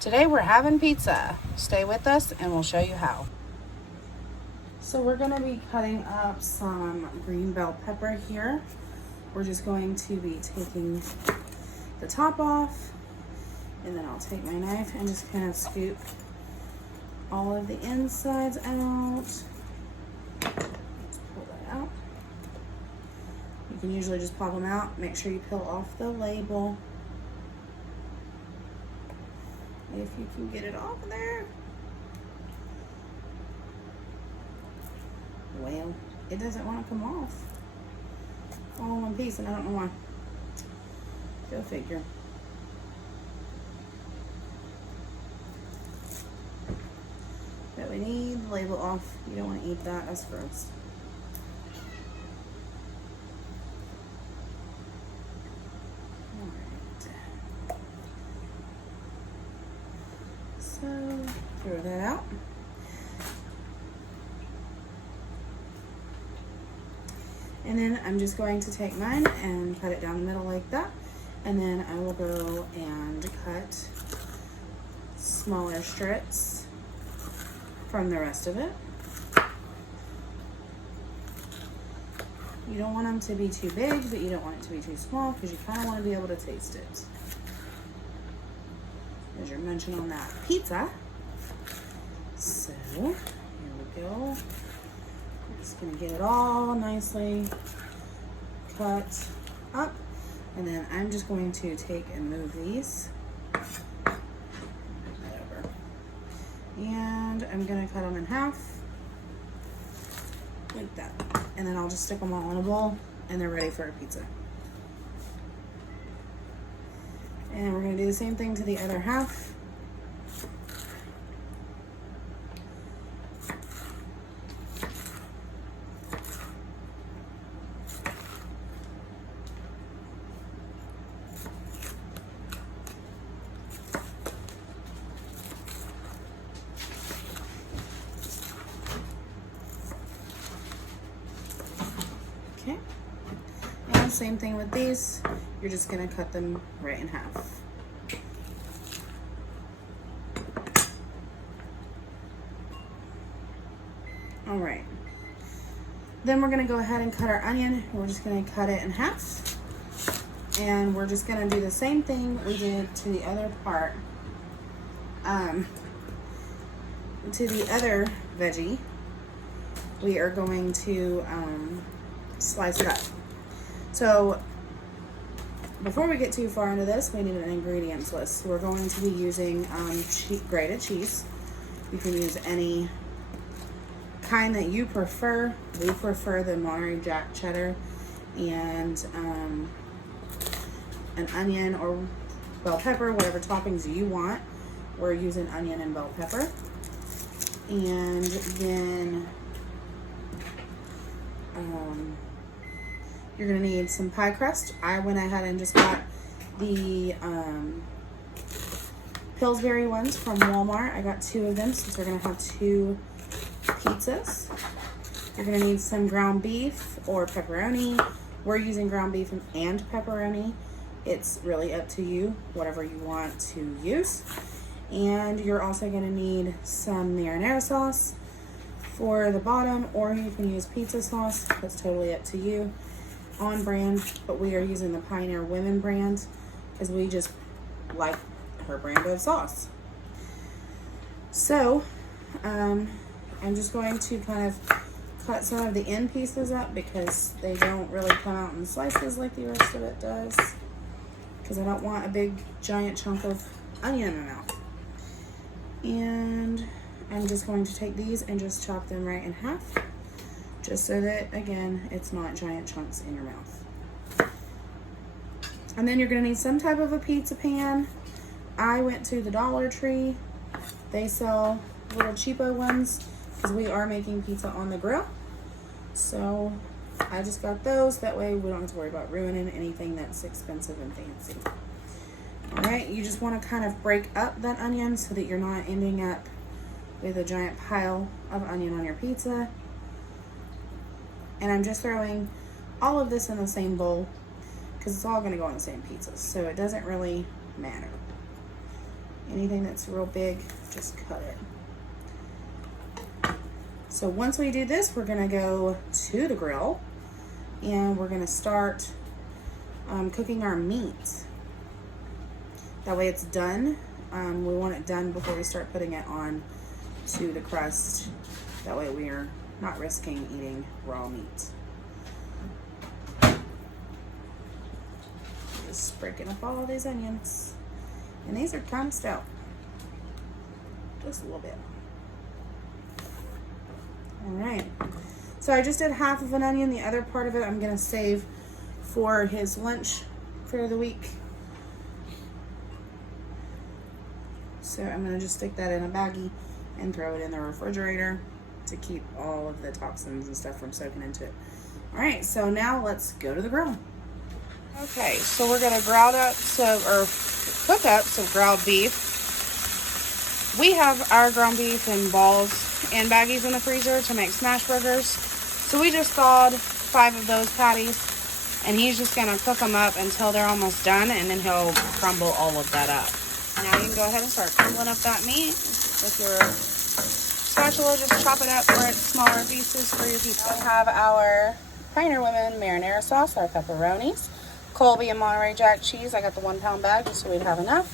Today we're having pizza. Stay with us and we'll show you how. So we're going to be cutting up some green bell pepper here. We're just going to be taking the top off, and then I'll take my knife and just kind of scoop all of the insides out. Let's pull that out. You can usually just pop them out. Make sure you peel off the label. If you can get it off there. Well, it doesn't want to come off all in one piece, and I don't know why. Go figure. But we need the label off. You don't want to eat that. That's gross. So throw that out. And then I'm just going to take mine and cut it down the middle like that. And then I will go and cut smaller strips from the rest of it. You don't want them to be too big, but you don't want it to be too small because you kind of want to be able to taste it as you're munching on that pizza. So here we go. I'm just gonna get it all nicely cut up, and then I'm just going to take and move these over, and I'm gonna cut them in half like that, and then I'll just stick them all in a bowl, and they're ready for a pizza. And we're gonna do the same thing to the other half. Okay, and same thing with these. You're just gonna cut them right in half. All right, then we're gonna go ahead and cut our onion. We're just gonna cut it in half, and we're just gonna do the same thing we did to the other part, to the other veggie. We are going to slice it up. So before we get too far into this, we need an ingredients list. So we're going to be using grated cheese. You can use any kind that you prefer. We prefer the Monterey Jack cheddar, and an onion or bell pepper, whatever toppings you want. We're using onion and bell pepper. And then you're gonna need some pie crust. I went ahead and just got the Pillsbury ones from Walmart. I got 2 of them since we're gonna have 2 pizzas. You're gonna need some ground beef or pepperoni. We're using ground beef and pepperoni. It's really up to you, whatever you want to use. And you're also gonna need some marinara sauce for the bottom, or you can use pizza sauce. That's totally up to you. On brand, but we are using the Pioneer Women brand because we just like her brand of sauce. So I'm just going to kind of cut some of the end pieces up because they don't really come out in slices like the rest of it does, because I don't want a big giant chunk of onion in my mouth. And I'm just going to take these and just chop them right in half, just so that, again, it's not giant chunks in your mouth. And then you're gonna need some type of a pizza pan. I went to the Dollar Tree. They sell little cheapo ones because we are making pizza on the grill. So I just got those. That way we don't have to worry about ruining anything that's expensive and fancy. All right, you just wanna kind of break up that onion so that you're not ending up with a giant pile of onion on your pizza. And I'm just throwing all of this in the same bowl because it's all going to go on the same pizza, so it doesn't really matter. Anything that's real big, just cut it. So once we do this, we're gonna go to the grill and we're gonna start cooking our meat. That way it's done. We want it done before we start putting it on to the crust. That way we are not risking eating raw meat. Just breaking up all these onions. And these are kind of stout. Just a little bit. All right. So I just did half of an onion. The other part of it I'm gonna save for his lunch for the week. So I'm gonna just stick that in a baggie and throw it in the refrigerator to keep all of the toxins and stuff from soaking into it. All right, so now let's go to the grill. Okay, so we're gonna cook up some ground beef. We have our ground beef in balls and baggies in the freezer to make smash burgers. So we just thawed 5 of those patties, and he's just gonna cook them up until they're almost done, and then he'll crumble all of that up. Now you can go ahead and start crumbling up that meat with your spatula. Just chop it up for its smaller pieces for your pizza. We have our Pioneer Women marinara sauce, our pepperonis, Colby and Monterey Jack cheese. I got the 1 pound bag just so we'd have enough.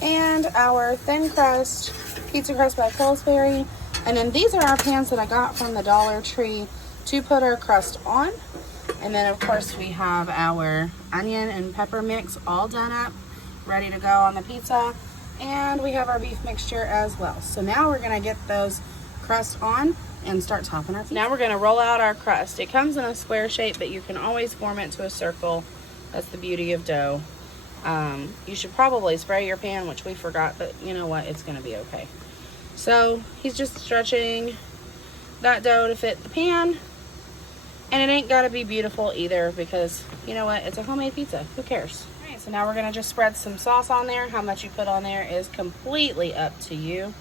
And our thin crust pizza crust by Pillsbury. And then these are our pans that I got from the Dollar Tree to put our crust on. And then of course we have our onion and pepper mix all done up, ready to go on the pizza. And we have our beef mixture as well. So now we're gonna get those crusts on and start topping our pizza. Now we're gonna roll out our crust. It comes in a square shape, but you can always form it to a circle. That's the beauty of dough. You should probably spray your pan, which we forgot, but you know what, it's gonna be okay. So he's just stretching that dough to fit the pan. And it ain't gotta be beautiful either, because you know what, it's a homemade pizza, who cares? All right, so now we're gonna just spread some sauce on there. How much you put on there is completely up to you.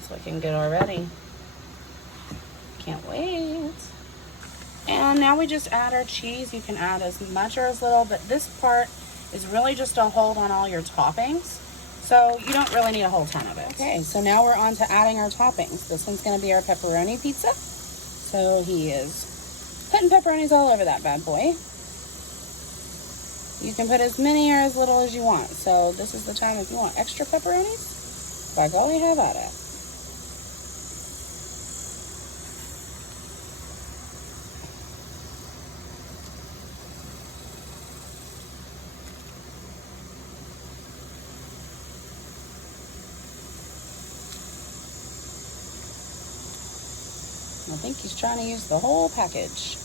It's looking good already. Can't wait. And now we just add our cheese. You can add as much or as little, but this part is really just a hold on all your toppings. So you don't really need a whole ton of it. Okay, so now we're on to adding our toppings. This one's gonna be our pepperoni pizza. So he is putting pepperonis all over that bad boy. You can put as many or as little as you want. So this is the time if you want extra pepperonis, by golly, have at it. I think he's trying to use the whole package.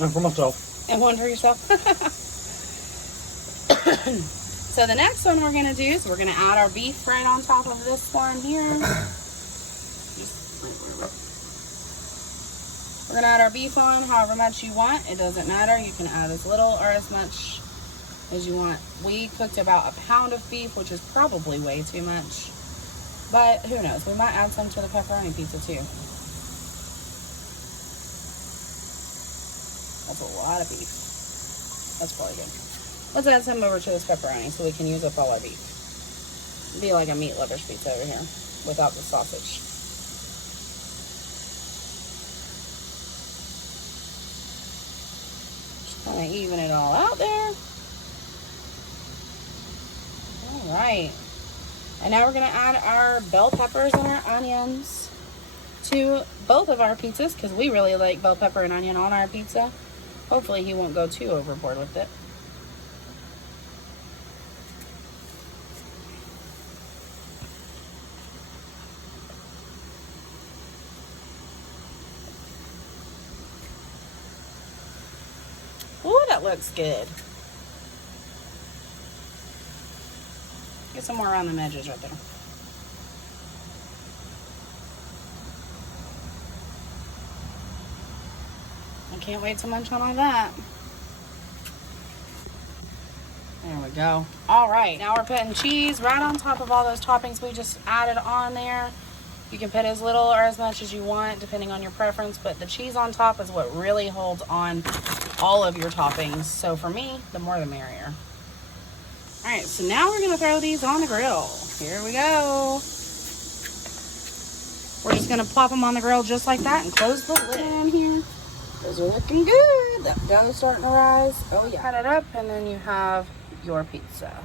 And for myself. And one for yourself. So the next one we're going to do is we're going to add our beef right on top of this one here. We're going to add our beef on however much you want. It doesn't matter. You can add as little or as much as you want. We cooked about 1 pound of beef, which is probably way too much. But who knows? We might add some to the pepperoni pizza too. That's a lot of beef. That's probably good. Let's add some over to this pepperoni so we can use up all our beef. It'd be like a meat lover's pizza over here without the sausage. Just kind of even it all out there. All right. And now we're going to add our bell peppers and our onions to both of our pizzas because we really like bell pepper and onion on our pizza. Hopefully he won't go too overboard with it. Ooh, that looks good. Get some more around the edges right there. I can't wait to munch on all that. There we go. All right, now we're putting cheese right on top of all those toppings we just added on there. You can put as little or as much as you want depending on your preference, but the cheese on top is what really holds on all of your toppings. So for me, the more the merrier. All right, so now we're gonna throw these on the grill. Here we go. We're just gonna plop them on the grill just like that and close the lid. Down here, those are looking good. That dough's starting to rise. Oh yeah. Cut it up, and then you have your pizza.